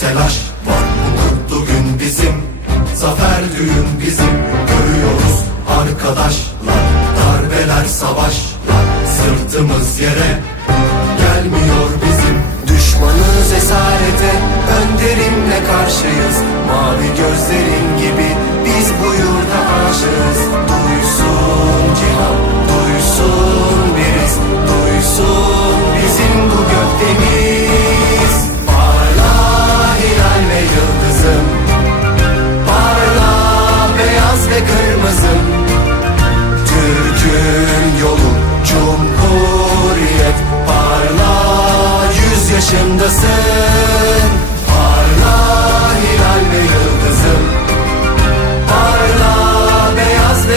telaş var. Budur bugün bizim Zafer düğün bizim. Görüyoruz arkadaşlar Darbeler savaşlar. Sırtımız yere Gelmiyor bizim. Düşmanız esarete Önderimle karşıyız. Mavi gözlerin gibi biz buyuz. yaşındasın